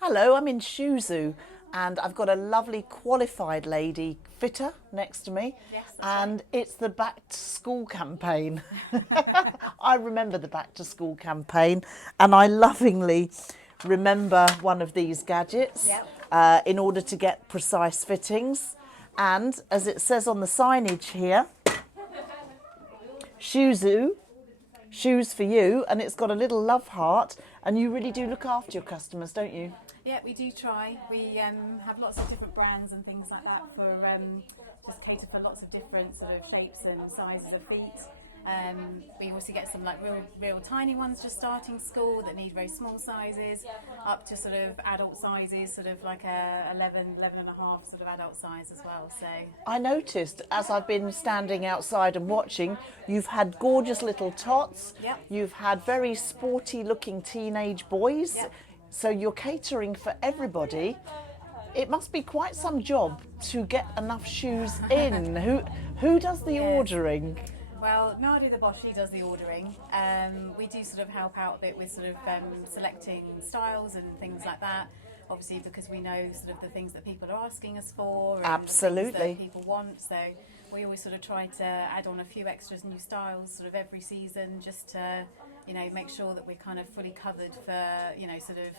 Hello, I'm in ShuZu and I've got a lovely qualified lady fitter next to me. Yes, that's and it's the back to school campaign. I remember the back to school campaign and I lovingly remember one of these gadgets Yep. in order to get precise fittings. And as it says on the signage here, ShuZu, shoes for you, and it's got a little love heart, and you really do look after your customers, don't you? Yeah, we do try. We have lots of different brands and things like that for just cater for lots of different sort of shapes and sizes of feet. We also get some like real tiny ones just starting school that need very small sizes, up to sort of adult sizes, sort of like a 11 and a half sort of adult size as well. So I noticed as I've been standing outside and watching, you've had gorgeous little tots, Yep. you've had very sporty looking teenage boys, Yep. so you're catering for everybody. It must be quite some job to get enough shoes in. Who does the Yes. ordering? Well, Nadia the boss, she does the ordering. We do sort of help out a bit with sort of selecting styles and things like that. Obviously, because we know sort of the things that people are asking us for, and the things Absolutely. that people want. So we always sort of try to add on a few extras, new styles, sort of every season, just to make sure that we're kind of fully covered for sort of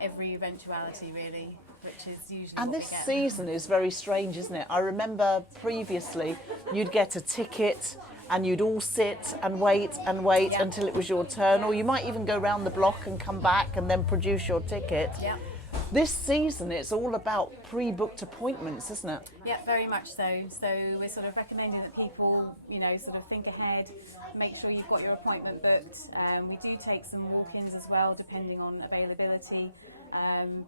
every eventuality really, which is usually And what this we get. season is very strange, isn't it? I remember previously you'd get a ticket and you'd all sit and wait Yeah. until it was your turn, or you might even go round the block and come back and then produce your ticket. Yeah. This season it's all about pre-booked appointments, isn't it? Yeah, very much so. So we're sort of recommending that people, sort of think ahead, make sure you've got your appointment booked. We do take some walk-ins as well, depending on availability.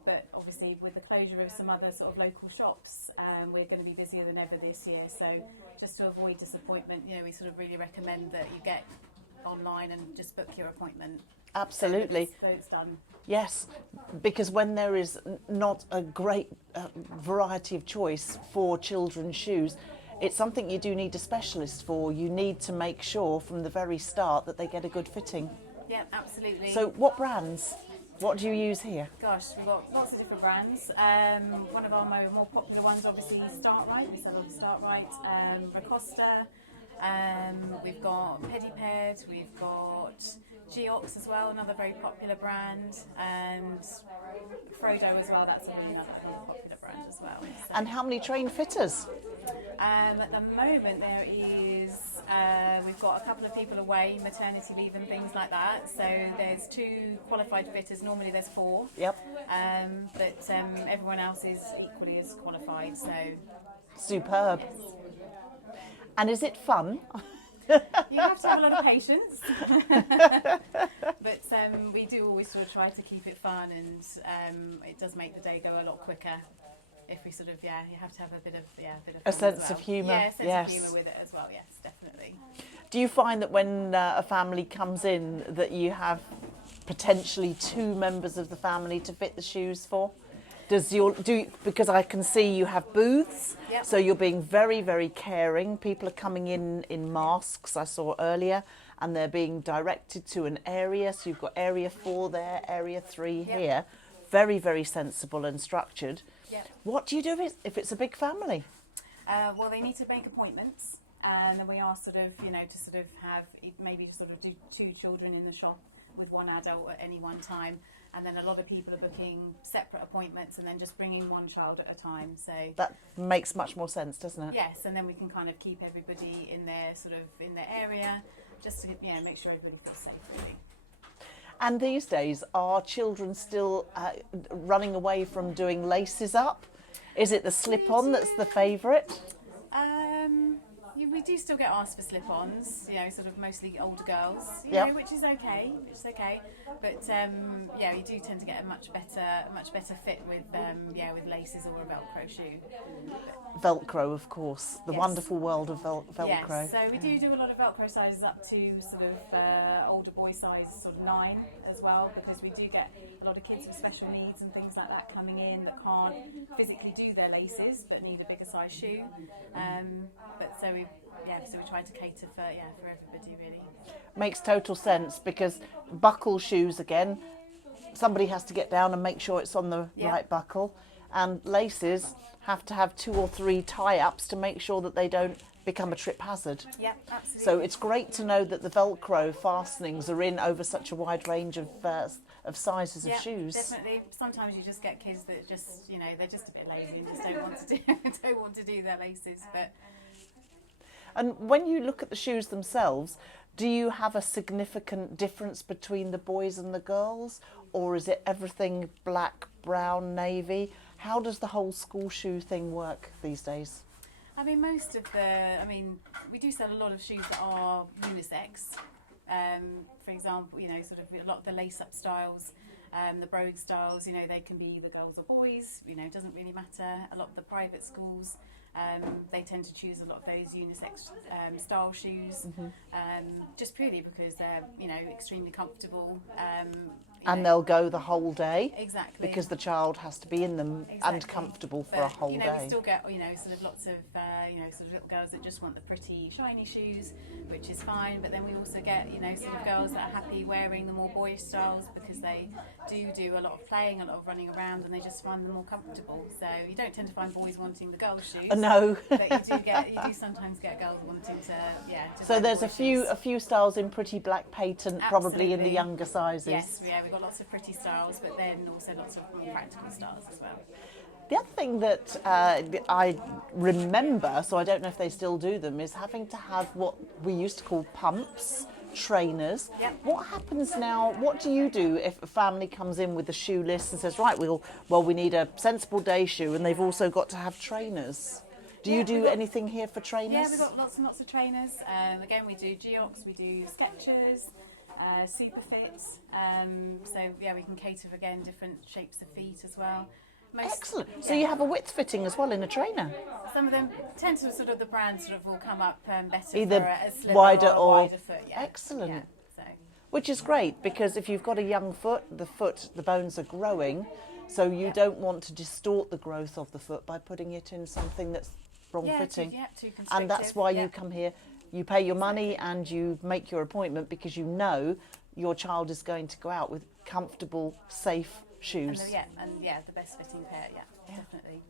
But obviously, with the closure of some other sort of local shops, we're going to be busier than ever this year. So just to avoid disappointment, we sort of really recommend that you get online and just book your appointment. Absolutely. So it's done. Yes, because when there is not a great variety of choice for children's shoes, it's something you do need a specialist for. You need to make sure from the very start that they get a good fitting. Yeah, absolutely. So what brands? What do you use here? Gosh, we've got lots of different brands. One of our more popular ones, obviously, Startright. We sell all the Startright. Racosta. We've got Pediped. We've got Geox as well, another very popular brand, and Frodo as well. That's another popular brand as well. So, And how many trained fitters? at the moment, there is we've got a couple of people away, maternity leave and things like that. So there's 2 qualified fitters. Normally there's 4. Yep. But everyone else is equally as qualified. So Superb. And is it fun? you have to have a lot of patience. But we do always sort of try to keep it fun, and it does make the day go a lot quicker. If we sort of, you have to have a bit of fun A sense as well. of humour, Yeah, a sense yes. of humour with it as well. Yes, definitely. Do you find that when a family comes in that you have potentially 2 members of the family to fit the shoes for? Because I can see you have booths, Yep. so you're being very, very caring. People are coming in masks, I saw earlier, and they're being directed to an area. So you've got area 4 there, area 3 Yep. here. Very, very sensible and structured. Yep. What do you do if it's a big family? Well, they need to make appointments, and then we ask sort of, to sort of have maybe just sort of do 2 children in the shop with 1 adult at any one time, and then a lot of people are booking separate appointments and then just bringing 1 child at a time. So That makes much more sense, doesn't it? yes, and then we can kind of keep everybody in their sort of in their area, just to make sure everybody feels safe. Really. And these days, are children still running away from doing laces up? Is it the slip-on that's the favourite? We do still get asked for slip-ons, sort of mostly older girls, Yep. which is okay. But you do tend to get a much better fit with with laces or a Velcro shoe. Velcro, of course, the Yes. wonderful world of Velcro. Yes, so we do a lot of Velcro sizes up to sort of older boy size, sort of 9 as well, because we do get a lot of kids with special needs and things like that coming in that can't physically do their laces but need a bigger size shoe. So we try to cater for everybody really. Makes total sense, because buckle shoes again, somebody has to get down and make sure it's on the right buckle, and laces have to have 2 or 3 tie-ups to make sure that they don't become a trip hazard. Yeah, absolutely. So it's great to know that the Velcro fastenings are in over such a wide range of sizes of shoes. Definitely. Sometimes you just get kids that just, you know, they're just a bit lazy and just don't want to do their laces. But and when you look at the shoes themselves, do you have a significant difference between the boys and the girls, or is it everything black, brown, navy? How does the whole school shoe thing work these days? I mean, we do sell a lot of shoes that are unisex. For example, you know, sort of a lot of the lace-up styles, the brogue styles, you know, they can be either girls or boys, you know, it doesn't really matter. A lot of the private schools, they tend to choose a lot of those unisex style shoes, just purely because they're, you know, extremely comfortable. And they'll go the whole day. Exactly. Because the child has to be in them and comfortable for a whole day. We still get, you know, sort of lots of, you know, sort of little girls that just want the pretty shiny shoes, which is fine. But then we also get, you know, sort of girls that are happy wearing the more boyish styles because they do a lot of playing, a lot of running around, and they just find them more comfortable. So you don't tend to find boys wanting the girls' shoes. No. But you do sometimes get girls wanting to, just so there's a few styles in pretty black patent, probably in the Absolutely. younger sizes. Yes, yeah, we've got lots of pretty styles, but then also lots of more practical styles as well. The other thing that I remember, so I don't know if they still do them, is having to have what we used to call pumps, trainers. Yep. What happens now? What do you do if a family comes in with a shoe list and says, right, we need a sensible day shoe, and they've also got to have trainers? Do you do anything here for trainers? Yeah, we've got lots and lots of trainers. Again, we do Geox, we do Skechers, Superfit. So yeah, we can cater again different shapes of feet as well. Excellent. So you have a width fitting as well in a trainer? Some of them tend to sort of, the brands sort of will come up better Either for a slimmer wider or a or wider foot. Yeah. Excellent. Yeah, so. Which is great, because if you've got a young foot, the bones are growing, so you don't want to distort the growth of the foot by putting it in something that's wrong fitting. Too constrictive. And that's why you come here, you pay your money and you make your appointment, because you know your child is going to go out with comfortable, safe shoes. And the best fitting pair, definitely.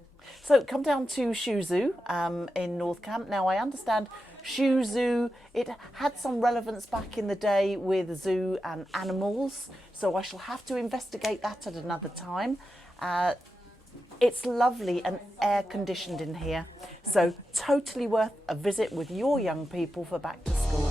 So come down to ShuZu in North Camp. Now I understand ShuZu, it had some relevance back in the day with zoo and animals, so I shall have to investigate that at another time. It's lovely and air conditioned in here, so totally worth a visit with your young people for back to school.